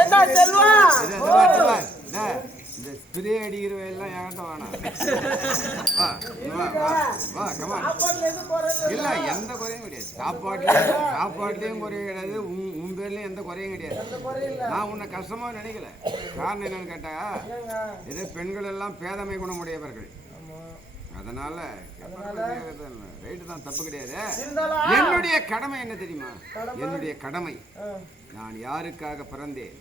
என்ன செல்வா இந்த ஸ்ப்ரே அடிக்கிறவ எல்லாம் என்கிட்ட வேணாம். இல்ல எந்த குறையும் கிடையாது. சாப்பாட்டுலயும் குறையும் கிடையாது. உன் பேர்லயும் எந்த குறையும் கிடையாது. நான் உன்னை கஷ்டமா நினைக்கல. காரணம் என்னன்னு கேட்டா, இதே பெண்கள் எல்லாம் பேதமை குணமுடையவர்கள். அதனால ரைட்டு தான், தப்பு கிடையாது. என்னுடைய கடமை என்ன தெரியுமா? என்னுடைய கடமை, நான் யாருக்காக பிறந்தேன்,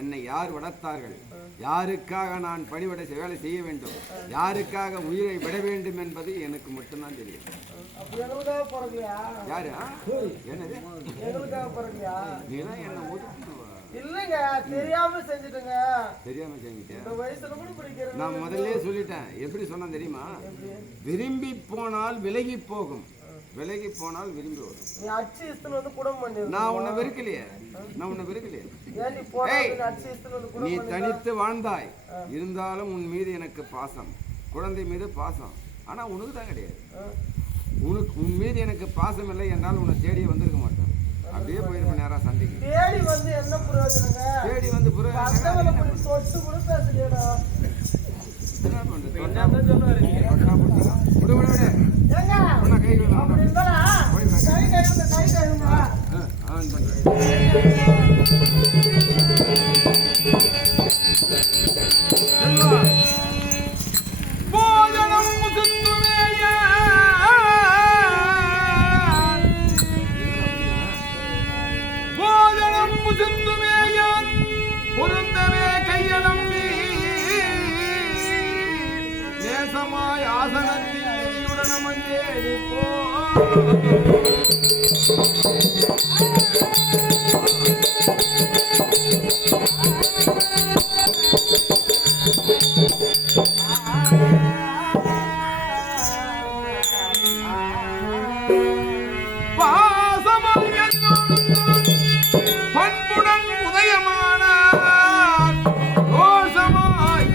என்னை யார் வளர்த்தார்கள், யாருக்காக நான் பணிவிட வேலை செய்ய வேண்டும், யாருக்காக உயிரை விட வேண்டும் என்பது எனக்கு மட்டும்தான் தெரியும். யாரு என்னது என்ன இல்லைங்க, தெரியாம செஞ்சுட்டேங்க. தெரியாம செஞ்சுட்டேன். நான் முதல்ல சொல்லிட்டேன். எப்படி சொன்னா தெரியுமா? விரும்பி போனால் விலகி போகும், விலகி போனால் விரும்பி வரும். நான் உன்னை வெறுக்கலையே, நான் உன்னை வெறுக்கலையே. நீ தனித்து வாழ்ந்தாய், இருந்தாலும் உன் மீது எனக்கு பாசம், குழந்தை மீது பாசம். ஆனா உனக்கு தான் கிடையாது. உன் மீது எனக்கு பாசம் இல்லை என்றால் உன்னை தேடி வந்திருக்க மாட்டேன். அப்படியே போயிருப்பேன் நேரா சண்டைக்கு. தேடி வந்து என்ன பிரயோஜனங்க? தேடி வந்து பிரயோஜனம் தொட்டு கூட பேசுறீடா. என்ன பண்றது? தொட்டா சொல்லுவாரு. தொட்டா போட்டுடா. விடு விடு விடு. ஏங்க? உன்ன கை விடு. அப்படி இருந்தா கை கழுவுங்க. ஆன் பண்றேன். செல்வா. போஜனம் முசுத்துவேயா. போஜனம் முசுத்துவேயா. பொருந்தவே கையலம்பி நேசமாய் ஆசனத்தில் நெறியுடன் அமர்ந்தேறி போ. பண்புடன் உதயமான ரோஷமாய்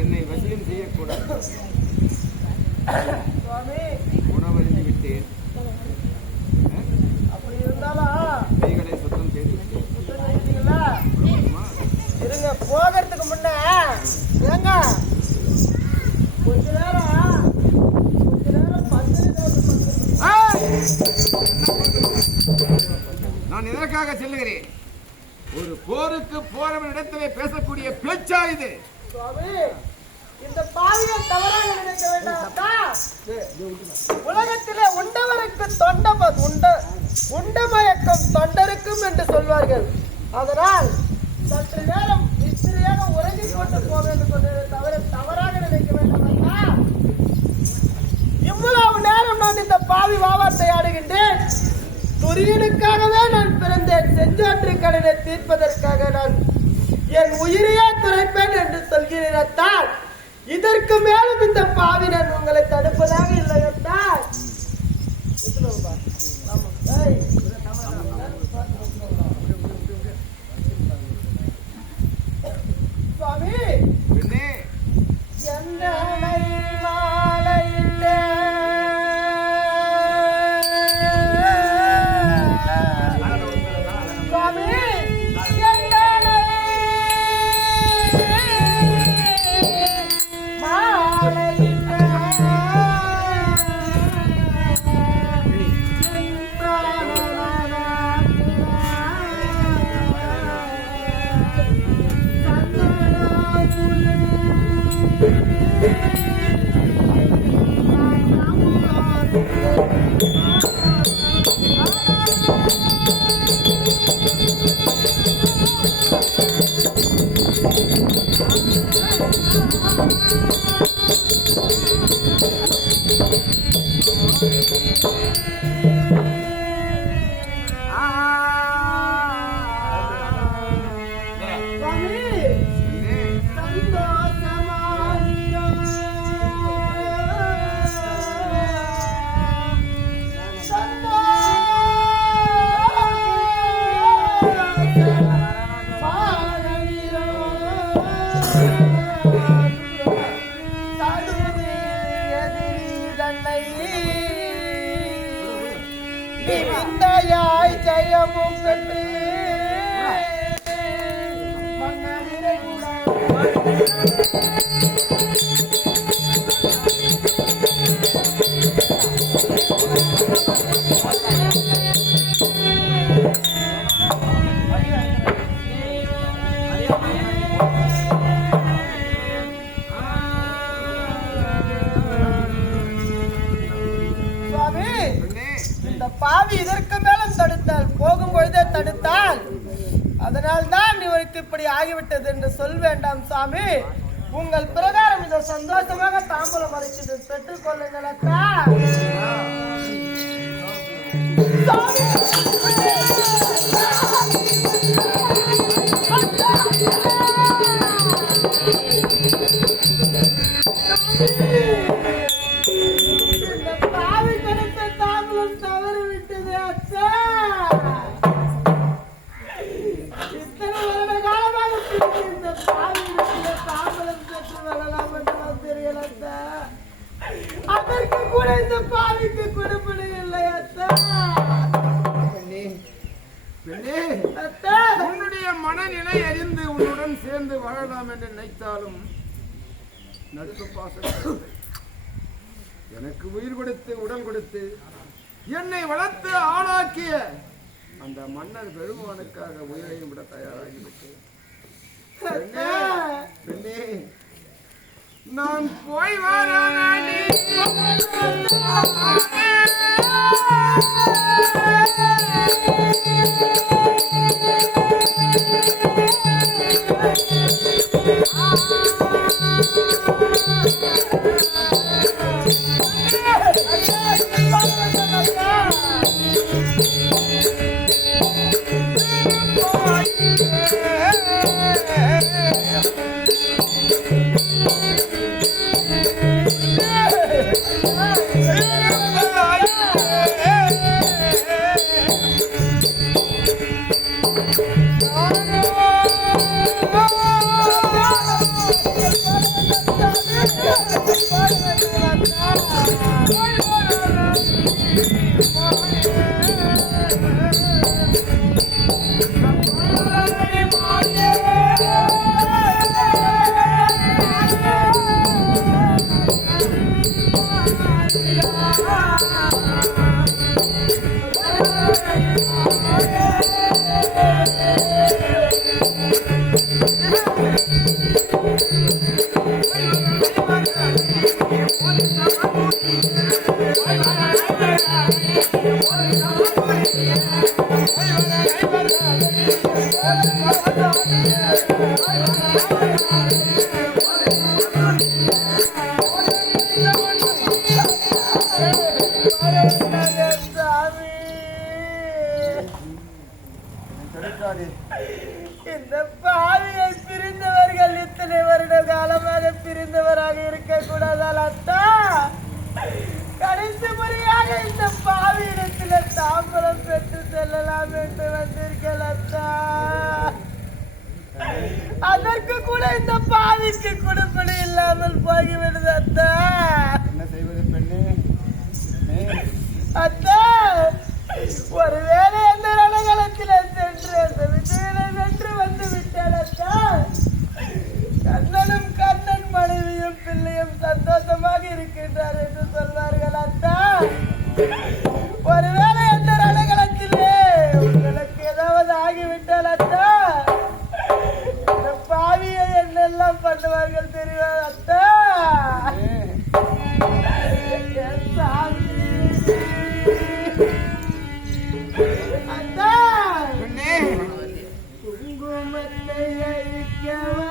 என்னை வசியம் செய்யக்கூடாது. உணவருந்தி விட்டேன். அப்படி இருந்தாலும் கைகளை சுத்தம் செய்து விட்டேன். இருங்க, போகிறதுக்கு முன்ன ஏங்க கொஞ்ச நேரம் நான் இதற்காக செல்லுகிறேன். ஒரு போருக்கு போறவன் இடத்திலே பேசக்கூடிய பேச்சா இது? சுவாமி, இந்த பாவியை தவறாக நினைக்க வேண்டாம். உலகத்திலே உண்டவருக்கு உண்டமயக்கம் தொண்டருக்கும் என்று சொல்வார்கள். அதனால் சற்று நேரம் நிச்சயமாக உறங்கிக் கொண்டு போக வேண்டும் சொன்னதை தவிர தவறாக நினைக்க வேண்டாம். இவ்வளவு நேரம் நான் இந்த பாவி வாவாத்தை ஆடுகின்றேன். துரியனுக்காகவே நான் பிறந்தேன். செஞ்சாற்று கடனை தீர்ப்பதற்காக நான் என் உயிரையே துறைப்பேன் என்று சொல்கிறேன். இதற்கு மேலும் இந்த பாவி நான் உங்களை தடுப்பதாக இல்லை என்றால் சுவாமி என்ன மாலையில்லை விந்தையாய் ஜெயமும் பெற்று சுவாமி, இந்த பாவி இதற்கு மேலும் தடுத்தால், போகும் பொழுதே தடுத்தால், அதனால் தான் இவருக்கு இப்படி ஆகிவிட்டது என்று சொல் வேண்டாம் சாமி. உங்கள் பிரகாரம் இதை சந்தோஷமாக தாம்பூலம் அளித்து பெற்றுக் கொள்ளுங்கள் அக்கா. இந்த பாவி கிடைத்த தாம்பூலம் தவறு விட்டது அக்கா. இத்தனை வருட காலமாக இந்த பாவி தாம்பூலம் பெற்று வரலாம் என்று நான் தெரியல அக்கா. அதற்கு கூட இந்த பாவிக்கு கொடுப்பது இல்லை அக்கா. உன்னுடைய மனநிலை அறிந்து உன்னுடன் சேர்ந்து வாழலாம் என்று நினைத்தாலும் நட்பு பாசம் எனக்கு உயிர் கொடுத்து உடல் கொடுத்து என்னை வளர்த்து ஆளாக்கிய அந்த மன்னர் பெருமானுக்காக உயிரையும் விட தயாராகிவிட்டேன். நான் போய் வரேன். இந்த பாவியை பிரிந்தவர்கள் இத்தனை வருட காலமாக பிரிந்தவராக இருக்க கூடாதால் அத்தா, கடைசி முறையாக இந்த பாவியிடத்தில் தாம்பரம் பெற்று செல்லலாம் என்று வந்தீர்கள் அத்தா. அதற்கு கூட இந்த பாவிக்கு கொடுப்பது இல்லாமல் போய்விடுது அத்தா. என்ன செய்வது பெண்ணே? அத்தா, ஒருவேளை எந்த ரணகளத்தில் சென்று அந்த விஜயனை வென்று வந்து விட்டால் அத்தா, கண்ணனும் கண்ணன் மனைவியும் பிள்ளையும் சந்தோஷமாக இருக்கின்றார் என்று சொல்வார்கள் அத்தா. ஒருவேளை எந்த ரணகளத்திலே உங்களுக்கு ஏதாவது ஆகிவிட்டால் அத்தா, இந்த பாவியை என்னெல்லாம் பண்ணுவார்கள் தெரியும் அத்தா. என் சாமி அத்தா, குங்குமத்தை அழிக்கவா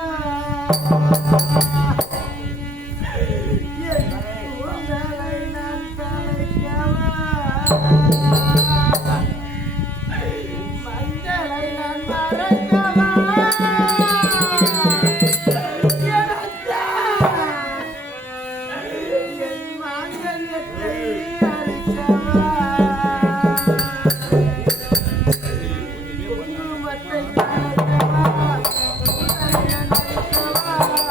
என் கூந்தலை நான் தலைக்கவா, மஞ்சளை நான் மறக்கவா, என் அத்தா, என் மாங்கல்யத்தை அழிக்கவா, குங்குமத்தை அழிக்கவா, கூந்தலை அழிக்கவா.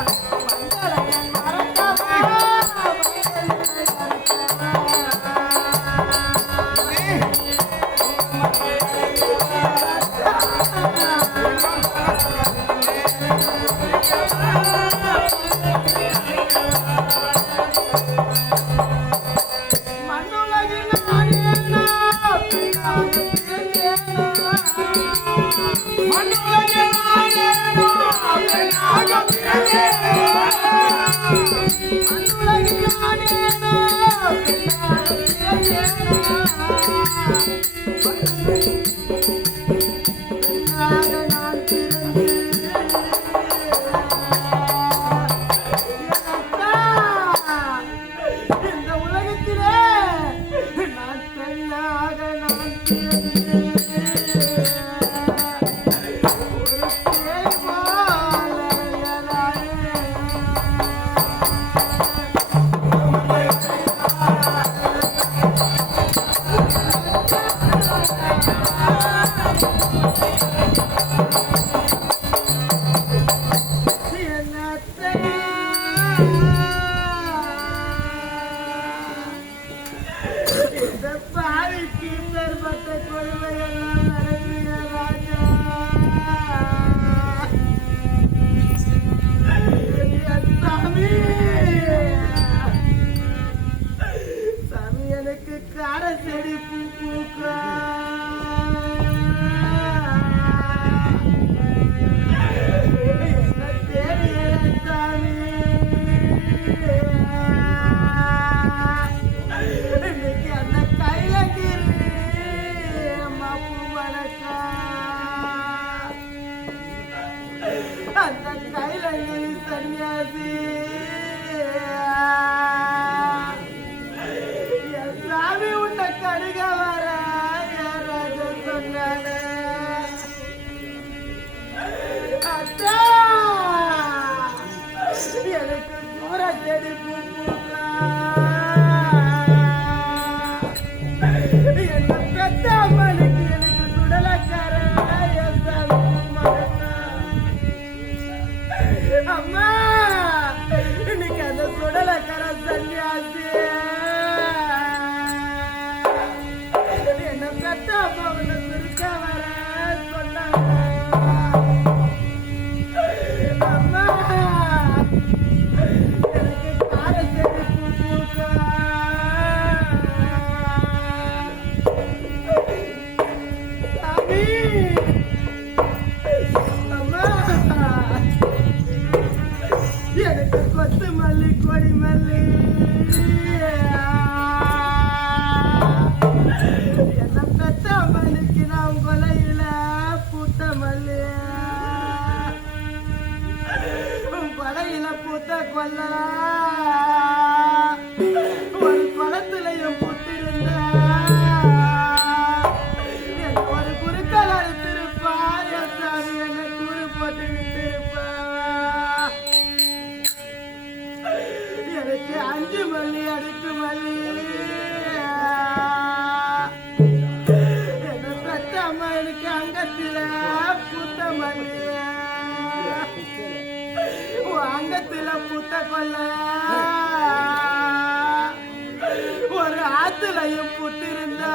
ஒரு ஆத்துலையும் புத்திருந்தா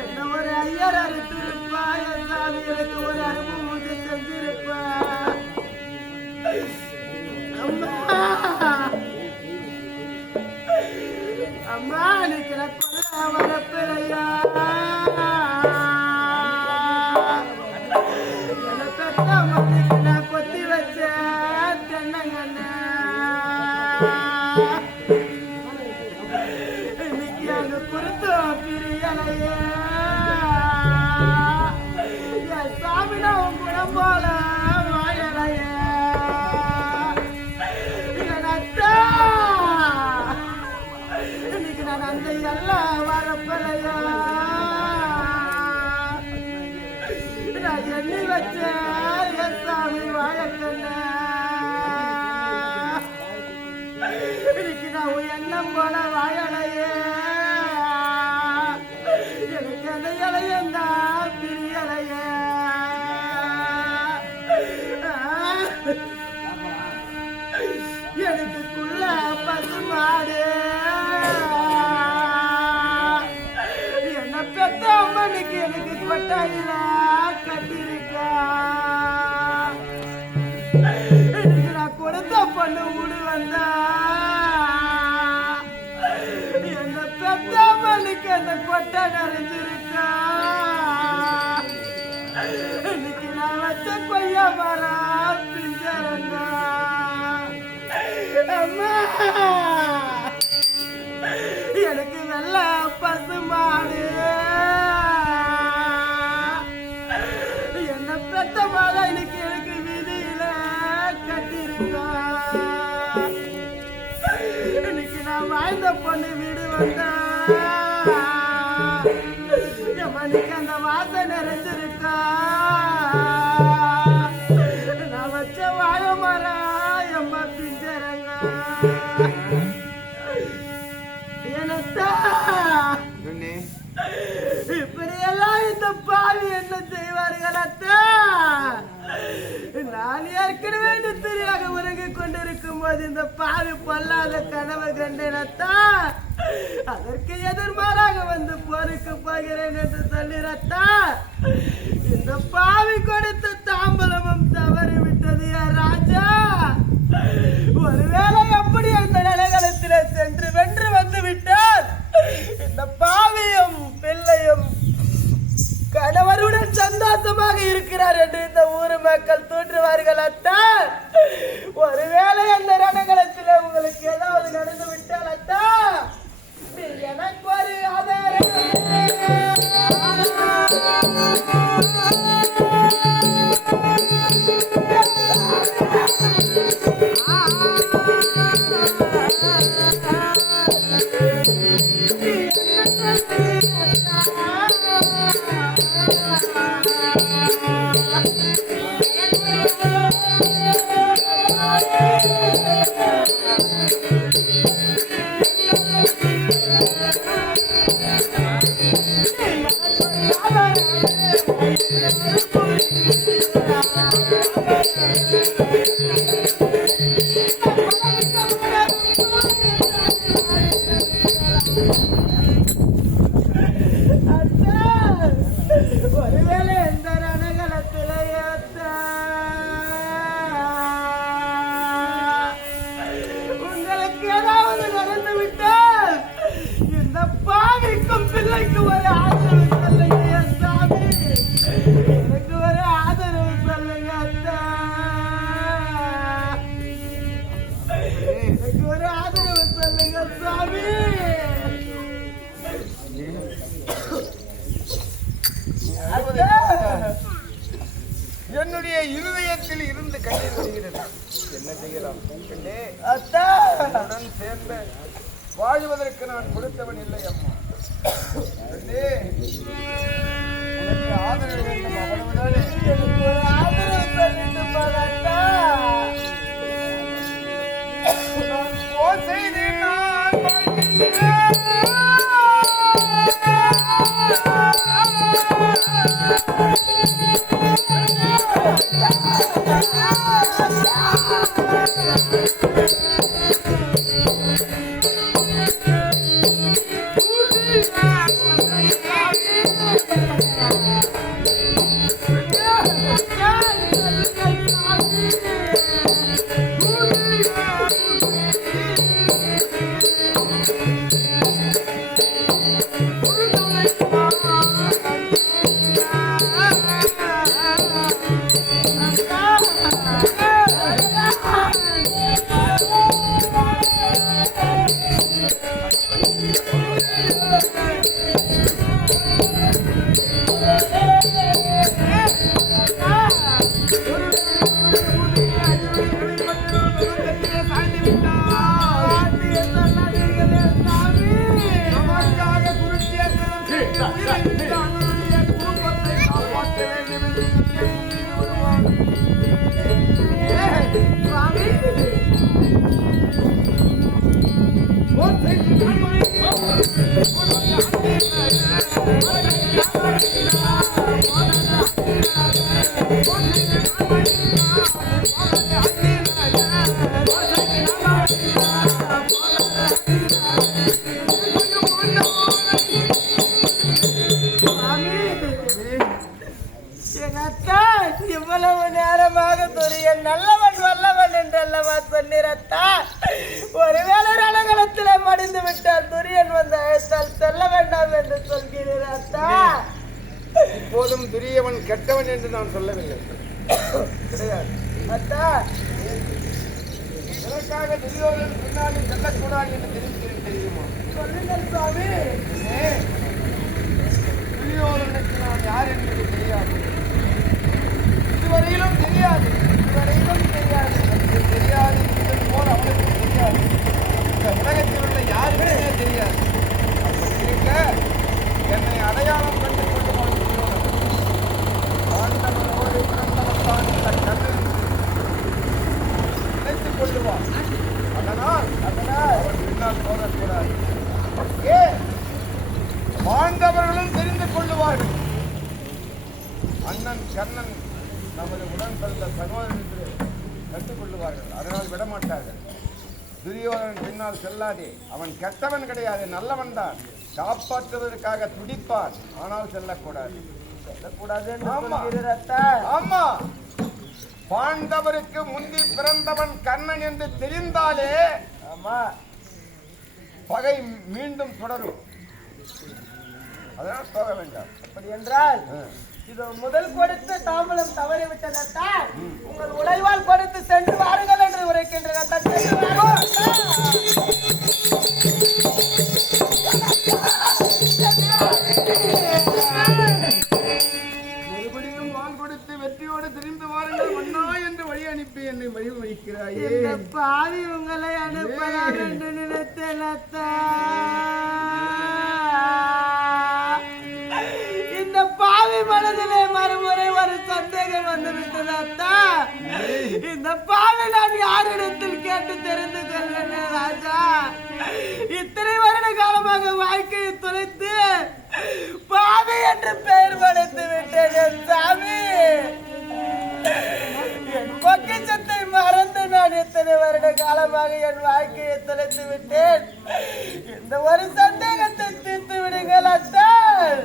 என்ன ஒரு ஐயர் அறுத்திருப்பா என் சாமி எனக்கு ஒரு அரும்பு பூஜை செஞ்சிருப்பா அம்மா அம்மா நிக்கிற கொள்ள வளர்ப்பிலையா கொத்தி வச்ச தென்னங்கண்ண இன்னைக்கு அங்க குறுத்து பிரியலையே என் சாமினா உன் குணம் போல வாழலையே இன்னைக்கு நான் அந்த எல்லாம் வரப்பலையா நான் எண்ணி வச்ச சாமி வாழக்கண்ண இன்னைக்கு நான் எண்ணம் போல வாழலையே எனக்கு அந்த இலையந்தா பிரியலையே எனக்குள்ள பசுமாடு என்ன பெத்த அம்மனுக்கு எனக்கு கொட்டாயில கட்டிருக்கா இன்னைக்கு நான் கொடுத்த பொண்ணு ஊடு வந்தா என்ன பெத்த அம்மனுக்கு அந்த கொட்டை நிறைஞ்சிருக்கா எனக்கு நல்ல பசுமாடு என்ன பெத்த மழை இன்னைக்கு எனக்கு வீதியில கட்டிருக்கா. இன்னைக்கு நான் வாழ்ந்த பொண்ணு வீடு வந்தா எம்மனுக்கு அந்த வாசனை நிறைஞ்சிருக்கா. நான் வச்ச வாழ மரம் எம்ம பிஞ்சரங்க எனத்தா இப்படியெல்லாம் இந்த பாவி என்ன செய்வார்கள் அத்தா? நான் ஏற்கனவே நித்திரையாக உறங்கிக் கொண்டிருக்கும் போது இந்த பாவி பொல்லாத கனவு கண்டேனத்தா. அதற்கு எதிர்மாறாக வந்து போருக்கு போகிறேன் என்று சொல்லிரத்தா. இந்த பாவி கொடுத்த தாம்பலமும் தவறி விட்டது ராஜா. ஒருவேளை எப்படி அந்த நிலகளத்திலே சென்று வென்று வந்து விட்டால் இந்த பாவியும் பிள்ளையும் கணவருடன் சந்தோஷமாக இருக்கிறார் என்று இந்த ஊர் மக்கள் தூற்றுவார்கள் அத்தா. ஒருவேளை அந்த ரணகளத்தில் உங்களுக்கு ஏதாவது நடந்து விட்டால் அத்தா எனக்கு ஒரு ஆதாரம். ஒருவேளை எந்த ரணகளத்திலே உங்களுக்கு ஏதாவது நடந்து விட்டால் இந்த பாவிக்கும் பிள்ளைக்கு ஒரு ஆதரவு சொல்லுங்க சாமி. எனக்கு ஒரு ஆதரவு சொல்லுங்க அத்தா. எனக்கு ஒரு ஆதரவு சொல்லுங்க சாமி. என்னுடைய இருதயத்தில் இருந்து கண்ணீர் வருகிறது. என்ன செய்யலாம் பெண்ணே? உடன் சேர்ந்து வாழ்வதற்கு நான் கொடுத்தவன் இல்லை அம்மா. பெண்ணே, உனக்கு ஆதரவு வேண்டும், அவ்வளவுதானே? எனக்கு ஒரு ஆதரவு சொல்லிட்டு போறாட்டா. செய்து நான் வாழ்கின்றேன். இவ்வளவு நேரமாக துரியன் நல்லவன் வல்லவன் என்றல்லவா சொன்னிரத்தா. ஒருவேளை ரணகளத்திலே மடிந்து விட்டால் துரியன் வந்து அழைத்தால் செல்ல வேண்டாம் என்று சொல்கிறீரத்தா. இப்போதும் துரியவன் கெட்டவன் என்று நான் சொல்லவில்லை, கிடையாது அத்தா. எதற்காக துரியோதனன் பின்னாடி செல்லக்கூடாது என்று தெரிவிக்கிறேன் தெரியுமா? சொல்லுங்கள் சுவாமி. துரியோதனுக்கு நான் யார் என்பது தெரியாது, இதுவரையிலும் தெரியாது, எனக்கு தெரியாது என்பது போல் அவனுக்கு தெரியாது. இந்த உலகத்தில் உள்ள யாருமே தெரியாது. அப்படி இருக்க என்னை அடையாளம் கண்டு கொள்ளுவான் துரியோதனன். ஆண்டவனோடு பிறந்தவன் தான் இந்த கண்ணன் நினைத்துக் கொள்ளுவான். அதனால் அவன் பின்னால் போகக்கூடாது. வாழ்ந்தவர்களும் தெரிந்து கொள்ளுவார்கள். அண்ணன் கண்ணன் நமது உடன் பிறந்த சகோதரர்கள் கண்டு கொள்ளுவார்கள். அதனால் விடமாட்டார்கள். துரியோதனன் பின்னால் செல்லாதே. அவன் கெட்டவன் கிடையாது, நல்லவன் தான். காப்பாற்றுவதற்காக துடிப்பான், ஆனால் செல்லக்கூடாது. ஆமா, பாண்டவருக்கு முந்தி பிறந்தவன் கண்ணன் என்று தெரிந்தாலே ஆமா பகை மீண்டும் தொடரும். அதனால் போக வேண்டாம். அப்படி என்றால் இது முதல் கொடுத்து தாம்பலம் தவறிவிட்டதால் உங்கள் உழைவால் கொடுத்து சென்று வாருங்கள் என்று உரைக்கின்றன. மறுபடியும் வாள் கொடுத்து வெற்றியோடு திரும்பி வாருங்கள் மன்னா என்று வழி அனுப்பி என்னை வழி வைக்கிறாயே. பாவி உங்களை அனுப்பலாம் என்று நினைத்தேன். இந்த பாவி மனதிலே மறுமுறை ஒரு சந்தேகம் வந்துவிட்டதா? இந்த பாவி நான் யாரிடத்தில் கேட்டு தெரிந்து கொள்வேன் ராஜா? இத்தனை வருட காலமாக வாழ்க்கையை துளைத்து பாவி என்று பெயர் படைத்து விட்டேன் என் சாமி. என் பொக்கிஷத்தை மறந்து நான் இத்தனை வருட காலமாக என் வாழ்க்கையை தொலைத்து விட்டேன். இந்த ஒரு சந்தேகத்தை தீர்த்து விடுங்கள் அத்தான்.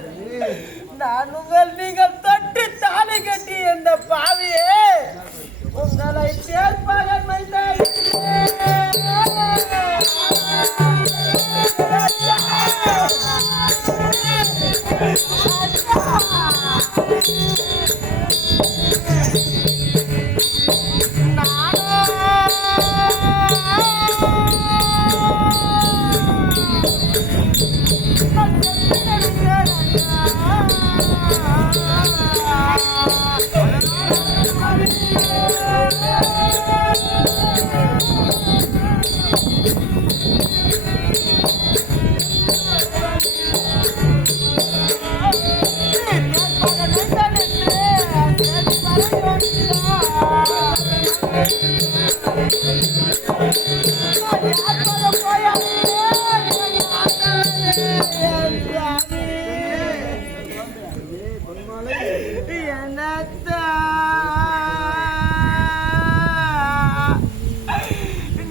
நான் நீங்கள் தொட்டு தாலி கட்டி இந்த பாவியே உங்களை சேர்ப்பாக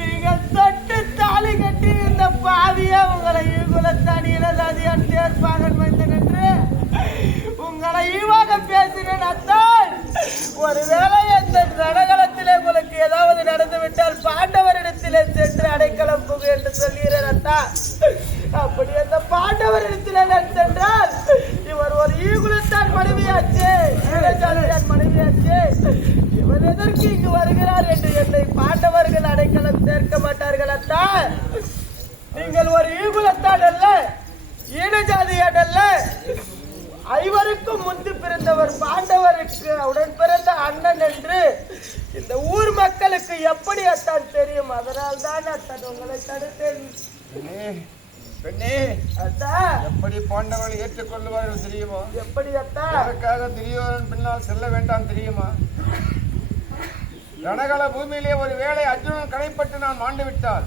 நீங்கள் தொட்டு தாலி கட்டி இந்த பாவிய உங்களை ஈகுலத்தானியன் சேர்ப்பாக வைத்தன் என்று உங்களை ஈவாக பேசினேன் அத்தான். ஒருவேளை இந்த ரணகலத்திலே உங்களுக்கு ஏதாவது நடந்துவிட்டால் பாண்டவரிடத்திலே சென்று அடைக்கலம் புகு என்று சொல்கிறேன் அத்தான். அப்படி அந்த பாண்டவரிடத்திலே நான் சென்றால் இவர் ஒரு ஈகுலத்தான் மனைவியாச்சு, மனைவியாச்சு, இவர் எதற்கு இங்கு வருகிறார் என்று என்னை பாண்டவர்கள் அடைக்கலம் சேர்க்க மாட்டார்கள் அத்தான். நீங்கள் ஒரு ஈகுலத்தான் அல்ல, ஈனஜாதியான் அல்ல, ஐவருக்கும் முந்தி பிறந்தவர் பாண்டவருக்கு உடன் பிறந்த அண்ணன் என்று இந்த ஊர் மக்களுக்கு எப்படி அத்தான் தெரியும்? அதனால் தான் அத்தான் உங்களை தடுத்தேன். பெண்ணே, எப்படி பாண்டவர்கள் ஏற்றுக்கொள்வார்கள் தெரியுமா? எப்படி அத்தா? அதற்காக துரியோதனன் பின்னால் செல்ல வேண்டாம் தெரியுமா? ரணகல பூமியிலே ஒரு வேளை அர்ஜுனன் கடைப்பட்டு நான் மாண்டு விட்டால்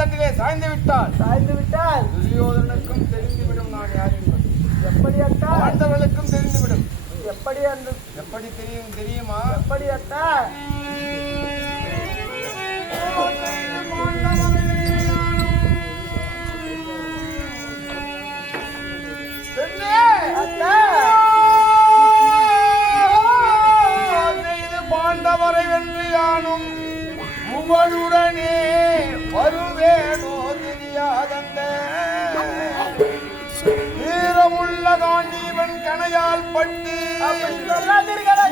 தண்டிலே சாய்ந்து விட்டால் துரியோதனுக்கும் தெரிந்துவிடும் நான் யார் என்பது. எப்படி அத்தா? பாண்டவர்களுக்கும் தெரிந்துவிடும். எப்படி தெரியும் தெரியுமா? எப்படி அத்தா? பாண்டவரை வென்று யானும் உவனுடனே வருவேனோ தெரியாதந்த வீரமுள்ள காண்டீவன் கணையால் பட்டு சொல்லாதீர்கள்.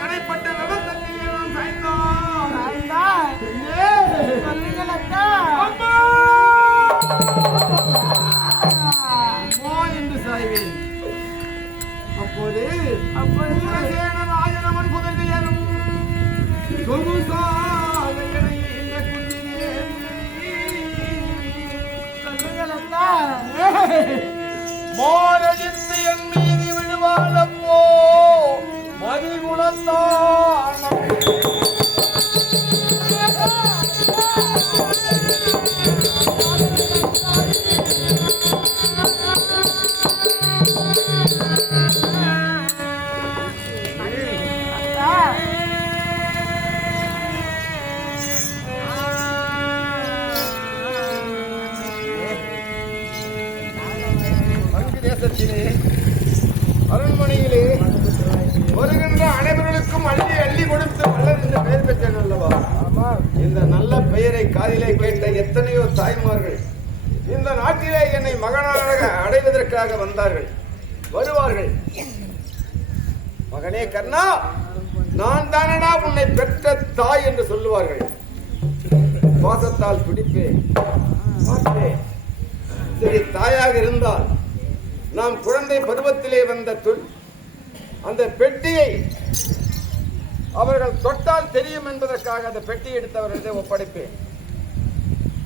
கடைப்பட்ட விவசாயத்தில் என்று சாய்வேன். அப்போது ராஜனவன் குதிரையரும் மாரடித்து என் மீது விழுவாளப்போ மதிகுணத்தான் அரண்மனையிலே வருகின்ற அனைவர்களுக்கும் அள்ளி அள்ளி கொடுத்து மலர் என்று பெயர் பெற்றேன் அல்லவா? இந்த நல்ல பெயரை காதிலே கேட்ட எத்தனையோ தாய்மார்கள் இந்த நாட்டிலே என்னை மகனாக அடைவதற்காக வந்தார்கள், வருவார்கள். மகனே கர்ணா, நான் தானடா உன்னை பெற்ற தாய் என்று சொல்லுவார்கள். பாசத்தால் பிடிப்பேன். சரி, தாயாக இருந்தால் நாம் குழந்தை பருவத்திலே வந்த அந்த பெட்டியை அவர்கள் தொட்டால் தெரியும் என்பதற்காக அந்த பெட்டி எடுத்தவர்களை ஒப்படைப்பேன்.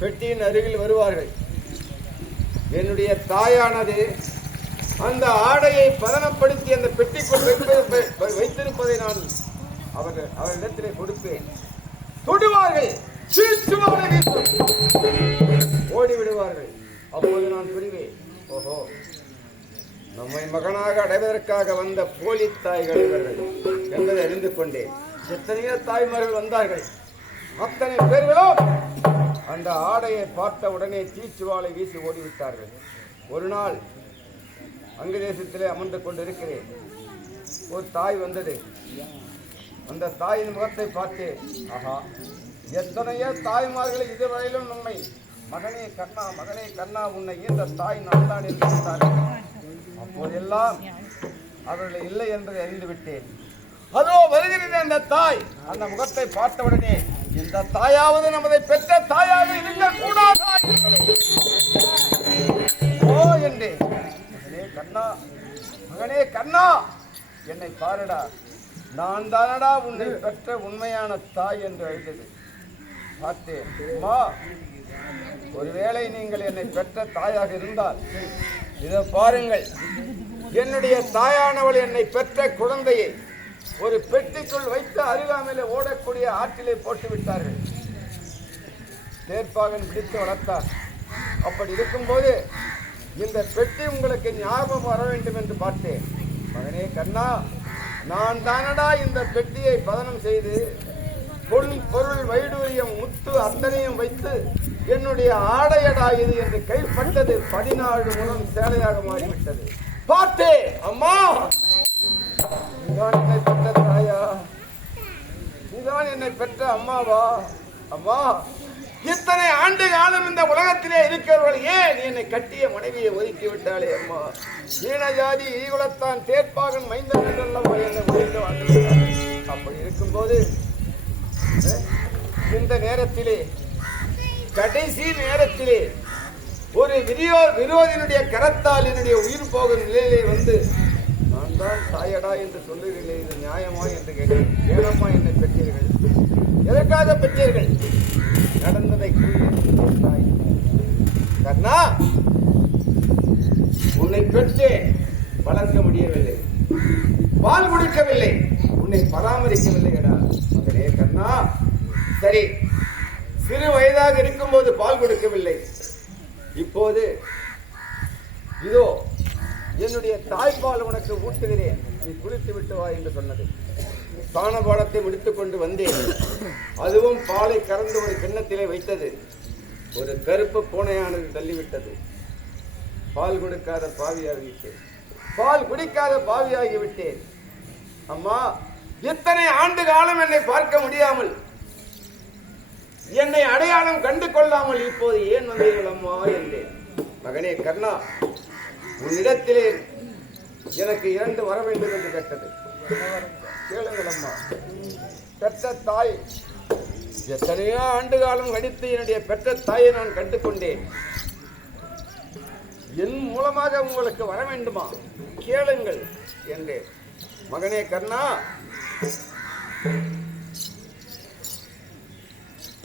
பெட்டியின் அருகில் வருவார்கள். என்னுடைய தாயானது அந்த ஆடையை பதனப்படுத்தி அந்த பெட்டிக்குள் வைத்திருப்பதை நான் அவரிடத்திலே கொடுப்பேன். தொடுவார்கள், ஓடிவிடுவார்கள். அப்போது நான் புரிவேன், ஓஹோ, நம்மை மகனாக அடைவதற்காக வந்த போலி தாய்கள் இவர்கள் என்பதை அறிந்து கொண்டேன். எத்தனையோ தாய்மார்கள் வந்தார்கள். அத்தனை பேர்களும் அந்த ஆடையை பார்த்த உடனே தீச்சுவாலை வீசி ஓடிவிட்டார்கள். ஒரு நாள் அங்கு தேசத்திலே அமர்ந்து கொண்டிருக்கிறேன். ஒரு தாய் வந்தது. அந்த தாயின் முகத்தை பார்த்தேன். ஆஹா, எத்தனையோ தாய்மார்களை இதுவரையிலும் நம்மை மகனே கண்ணா, மகனே கண்ணா, உன்னை இந்த தாய் நான் தான் என்று சொன்னார்கள். அப்போதெல்லாம் அவர்கள் இல்லை என்பதை அறிந்து விட்டேன். அதோ வருகிறது அந்த தாய். அந்த முகத்தை பார்த்தவுடனே இந்த தாயாவது நமதை பெற்ற தாயாக இருக்கக்கூடாதா ஓ என்றேன். மகனே கண்ணா, மகனே கண்ணா, என்னை பாருடா, நான் தானடா உன்னை பெற்ற உண்மையான தாய் என்று அழுதது. பார்த்தேன். அம்மா, ஒருவேளை நீங்கள் என்னை பெற்ற தாயாக இருந்தால் இதோ பாருங்கள், என்னுடைய தாயானவள் என்னை பெற்ற குழந்தையை ஒரு பெட்டிக்குள் வைத்து அருகாமையிலே ஓடக்கூடிய ஆற்றிலே போட்டு விட்டார்கள். தேர்ப்பாகன் பிடித்து வளர்த்தார். அப்படி இருக்கும்போது இந்த பெட்டி உங்களுக்கு ஞாபகம் வர வேண்டும் என்று பார்த்தேன். மகனே கண்ணா, நான் தானடா இந்த பெட்டியை பதனம் செய்து பொருள் வைடூரியம் முத்து அத்தனையும் வைத்து என்னுடைய ஆடையடா இது என்று கைப்பட்டது 14 முழம் சேலையாக மாறிவிட்டது. பார்த்தே, அம்மா, நீதான் என்னை பெற்ற தாயா? நீதான் என்னை பெற்ற அம்மாவா? அம்மா, இத்தனை ஆண்டு காலம் இந்த உலகத்திலே இருக்கிறவர்கள் ஏன் என்னை கட்டிய மனைவியை ஒதுக்கி விட்டாளே அம்மா? ஈன ஜாதி ஈகுலத்தான் தேர்ப்பாகன் மைந்தன் என்றல்லவா என்னை ஒதுக்கி வாழ்ந்துவிட்டார். அப்படி இருக்கும்போது இந்த நேரத்திலே, கடைசி நேரத்திலே ஒரு விரோதியினுடைய கரத்தால் என்னுடைய உயிர் போகும் நிலையிலே வந்து நான் தான் தாயடா என்று சொல்லுகிறீர்களே, இது நியாயமா என்று கேட்டேன். ஏனம்மா என்னை பெற்றீர்கள்? எதற்காக பெற்றீர்கள்? நடந்ததை தாய் கர்ணா, உன்னை பெற்றே வளர்க்க முடியவில்லை, பால் குடிக்கவில்லை, உன்னை பராமரிக்கவில்லை. மகனே கர்ணா, சரி, சிறு வயதாக இருக்கும்போது பால் கொடுக்கவில்லை, இப்போது இதோ என்னுடைய தாய்ப்பால் உனக்கு ஊட்டுகிறேன், நீ குளித்து விட்டு வா என்று சொன்னது. சாணபானத்தை முடித்துக் கொண்டு வந்தேன். அதுவும் பாலை கறந்து ஒரு கிண்ணத்திலே வைத்தது. ஒரு கருப்பு பூனையானது தள்ளிவிட்டது. பால் கொடுக்காத பாவியாகிவிட்டேன், பால் குடிக்காத பாவியாகிவிட்டேன். அம்மா, இத்தனை ஆண்டு காலம் என்னை பார்க்க முடியாமல் என்னை அடையாளம் கண்டு கொள்ளாமல் இப்போது ஏன் வந்தீர்கள் அம்மா என்றேன். மகனே கர்ணா, உன்னிடத்திலே எனக்கு 2 வர வேண்டும் என்று கேட்டது. கேளுங்கள் அம்மா. பெற்ற தாய், எத்தனையோ ஆண்டு காலம் கழித்து என்னுடைய பெற்ற தாயை நான் கண்டுகொண்டேன். என் மூலமாக உங்களுக்கு வர வேண்டுமா? கேளுங்கள் என்றேன். மகனே கர்ணா,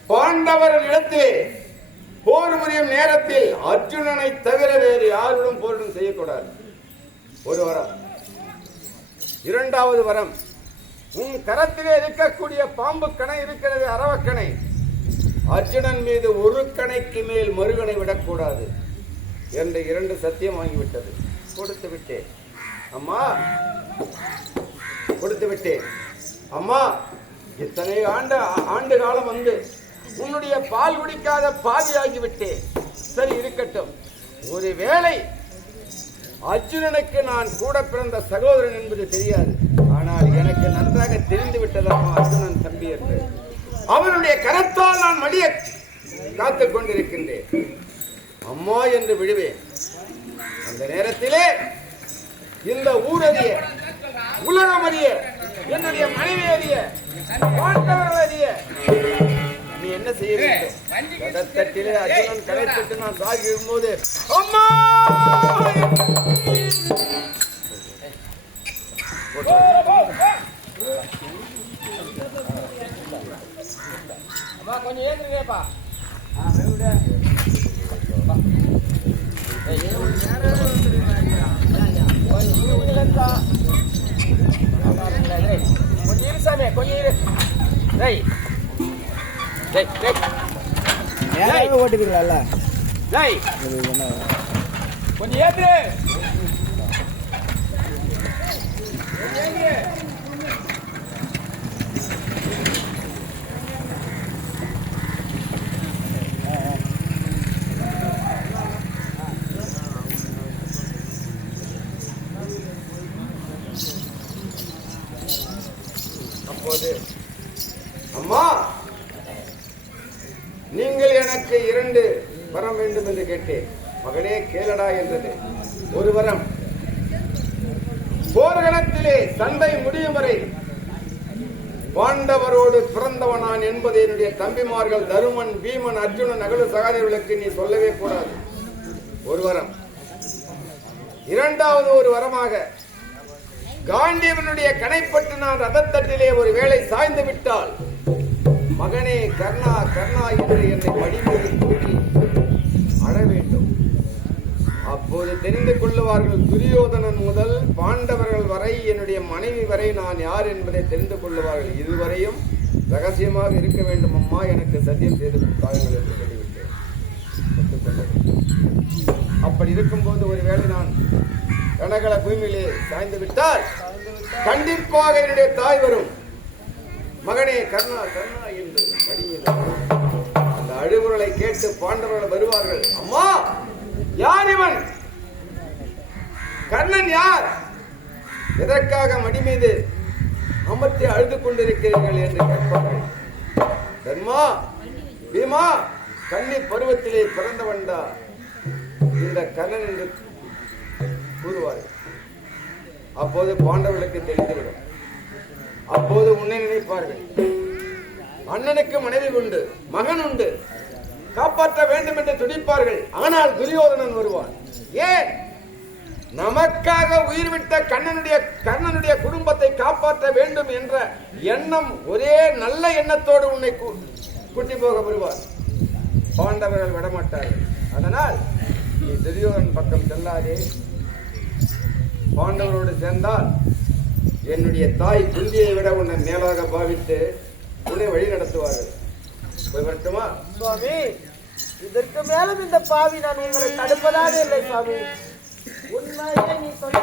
பாண்டவர்கள் இடத்திலே போர் புரியும் நேரத்தில் அர்ஜுனனை தவிர வேறு யாருடன் போரிடும் செய்யக்கூடாது. ஒரு வரம். 2வது வரம், உன் கரத்திலே இருக்கக்கூடிய பாம்பு கணை இருக்கிறது, அரவக்கணை. அர்ஜுனன் மீது ஒரு கணைக்கு மேல் மறுகணை விடக்கூடாது என்று 2 சத்தியம் வாங்கிவிட்டது. கொடுத்து விட்டேன் அம்மா, கொடுத்து விட்டேன் அம்மா. இத்தனை ஆண்டு காலம் வந்து உன்னுடைய பால் குடிக்காத பாதியாகி விட்டேன். சரி இருக்கட்டும். ஒருவேளை அர்ஜுனனுக்கு நான் கூட பிறந்த சகோதரன் என்பது தெரியாது. ஆனால் எனக்கு நன்றாக தெரிந்து விட்டதாமா அர்ஜுனன் தம்பி என்று. அவனுடைய கரத்தால் நான் மடிய காத்துக் கொண்டிருக்கின்றேன். அம்மா என்று விடுவேன். அந்த நேரத்திலே இந்த ஊரறிய, உலகம் அறிய, என்னுடைய மனைவி அறிய, பாண்டவர்கள் அறிய நீ என்ன செய்ய வேண்டும்? ரதத்தட்டிலே அர்ஜுனன் கடைப்பட்டு நான் சாகி இருக்கும்போது அம்மா கொஞ்சம் ஏத்துங்கப்பா. கொஞ்சம் இரு சாமி, கொஞ்சம் இரு. ஓட்டுவீங்களா? கொஞ்சம் ஏத்து. அப்போது அம்மா, நீங்கள் எனக்கு 2 வரம் வேண்டும் என்று கேட்டேன். மகனே கேளடா என்றது. ஒரு வரம், போர்க்களத்திலே சண்டை முடியும் வரை பாண்டவரோடு பிறந்தவனான் என்பதை என்னுடைய தம்பிமார்கள் தருமன், பீமன், அர்ஜுனன், நகுல சகாதேவர்களுக்கு நீ சொல்லவே கூடாது. ஒரு வரம். 2வது ஒரு வரமாக, காண்டீவனுடைய கணைப்பட்டு நான் ரதத்தட்டிலே ஒரு வேளை சாய்ந்து விட்டால் மகனே கர்ணா கர்ணா என்று என்னை மடிமீது கூட்டி அழ வேண்டும். அப்போது தெரிந்து கொள்ளுவார்கள், துரியோதனன் முதல் பாண்டவர்கள் வரை என்னுடைய மனைவி வரை நான் யார் என்பதை தெரிந்து கொள்ளுவார்கள். இதுவரையும் ரகசியமாக இருக்க வேண்டும் அம்மா, எனக்கு சத்தியம் செய்து தாருங்கள் என்று சொல்லிவிட்டேன். அப்படி இருக்கும்போது ஒருவேளை நான் கனகல பூமியிலே சாய்ந்து விட்டால் கண்டிப்பாக என்னுடைய தாய் வரும். மகனே கர்ணா கர்ணா என்று மடிமீது அந்த அழுகுரலை கேட்டு பாண்டவர்கள் வருவார்கள். அம்மா, யார் இவன்? கர்ணன் யார்? எதற்காக மடி மீது அமர்த்தி அழுது கொண்டிருக்கிறீர்கள் என்று கேட்பார்கள். தர்மா, பீமா, கன்னி பருவத்திலே பிறந்தவன்டா இந்த கர்ணன் என்று கூறுவார்கள். அப்போது பாண்டவர்களுக்கு தெரிந்துவிடும். அப்போது உன்னை நினைப்பார்கள், அண்ணனுக்கு மனைவி உண்டு, மகன் உண்டு, காப்பாற்ற வேண்டும் என்று துடிப்பார்கள். ஆனால் துரியோதனன் வருவான். ஏன்? நமக்காக உயிர் விட்ட கர்ணனுடைய குடும்பத்தை காப்பாற்ற வேண்டும் என்ற எண்ணம், ஒரே நல்ல எண்ணத்தோடு உன்னை கூட்டி போக வருவார். பாண்டவர்கள் விடமாட்டார்கள். அதனால் நீ துரியோதனன் பக்கம் செல்லாதே. பாண்டவரோடு சேர்ந்தால் என்னுடைய தாய் குந்தியை விட உன்னை மேலாக பாவித்து உன்னை வழி நடத்துவார்கள். போய் வரட்டுமா? சுவாமி, இதற்கு மேலும் இந்த பாவி நான் உங்களை தடுப்பதாக இல்லை சுவாமி. உண்மையே நீ சொல்ல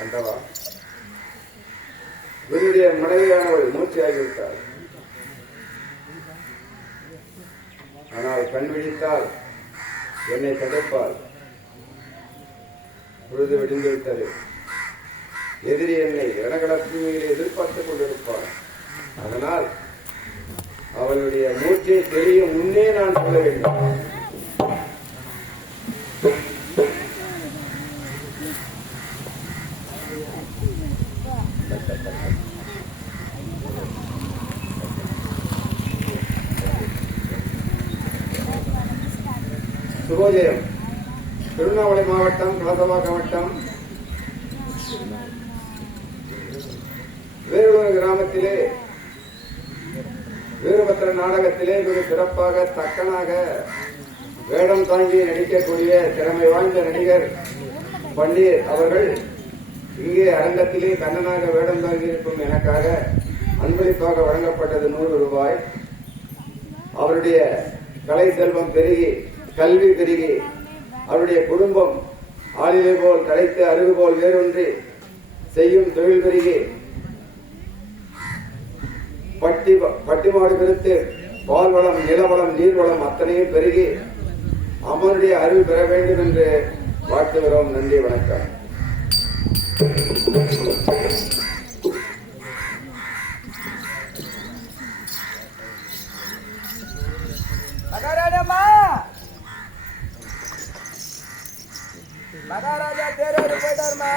அண்டவா, என்னுடைய மனைவியானவள் மூச்சையாகிவிட்டாள். ஆனால் கண் விழித்தால் என்னை தடுப்பாள். பொழுது விடிந்து விட்டது. எதிரி என்னை ரணகளத்தில் எதிர்பார்த்துக் கொண்டிருப்பாள். அதனால் அவளுடைய மூச்சை தெரியும் முன்னே நான் சொல்ல வேண்டும். சுபோஜயம். திருவண்ணாமலை மாவட்டம் கலசவாக்கம் வட்டம் வேறொரு கிராமத்திலே வீரபத்திர நாடகத்திலே மிக சிறப்பாக தக்கனாக வேடம் தாங்கி நடிக்கக்கூடிய திறமை வாய்ந்த நடிகர் பன்னீர் அவர்கள் இங்கே அரங்கத்திலே கண்ணனாக வேடம் தாங்கியிருக்கும் எனக்காக அன்பளிப்பாக வழங்கப்பட்டது 100 ரூபாய். அவருடைய கலை செல்வம் பெருகி, கல்வி பெருகி, அவருடைய குடும்பம் ஆளிலை போல் கிடைத்து அறிவு போல் வேறொன்றி செய்யும் தொழில் பெருகி பட்டிமாடு பெருத்து பால்வளம், நிலவளம், நீர்வளம் அத்தனையும் பெருகி அம்மனுடைய அறிவு பெற வேண்டும் என்று வாழ்த்துகிறோம். நன்றி, வணக்கம். மகாராஜா தேரோடு போயிட்டாருமா.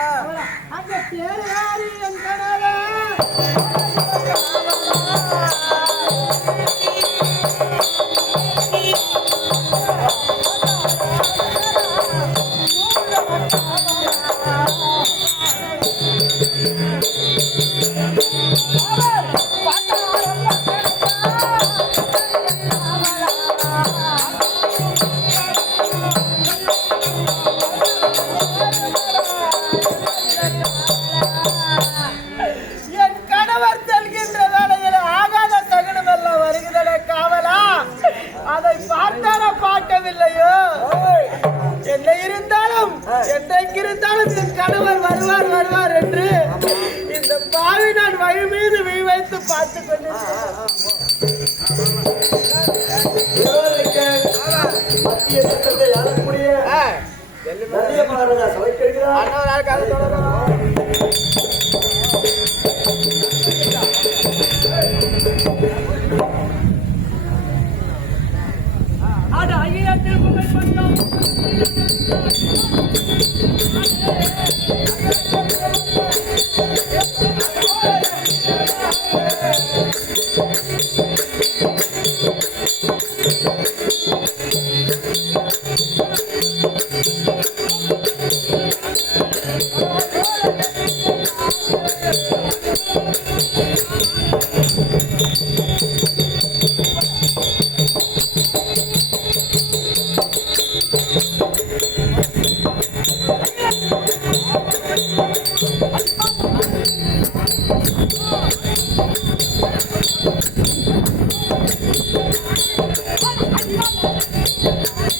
அங்க தேராரி என் கனவே என்றைக்கிருந்தாலும் என் கணவர் வருவார் வருவார் என்று இந்த பாவி நான் வழி மீது வி வைத்து பார்த்துக் கொண்டிருக்கிறேன். மத்திய சட்டத்தை ஆளக்கூடிய